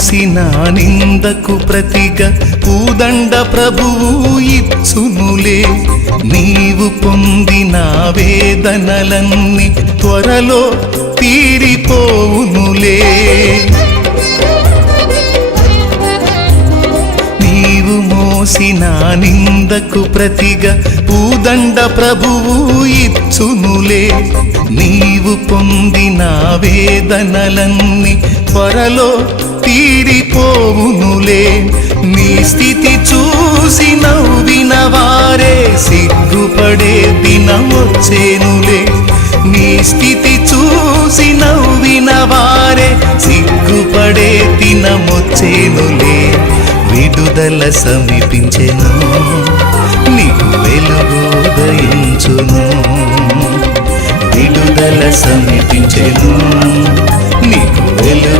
మోసిన నిందకు ప్రతిగా పూదండ ప్రభువు ఇచ్చునులే. నీవు పొందిన వేదనలన్నీ త్వరలో తీరిపోవునులే. నీవు మోసిన నిందకు ప్రతిగా పూదండ ప్రభువు ఇచ్చునులే. నీవు పొందిన వేదనలన్నీ త్వరలో తీరిపోవునులే. నీ స్థితి చూసి నవ్విన వారే సిగ్గుపడే దినమొచ్చేనులే. నీ స్థితి చూసి నవ్విన వారే సిగ్గుపడే దినమొచ్చేనులే. విడుదల సమీపించెను, నీకు వెలుగు ఉదయించును. విడుదల సమీపించెను, నీకు వెలుగు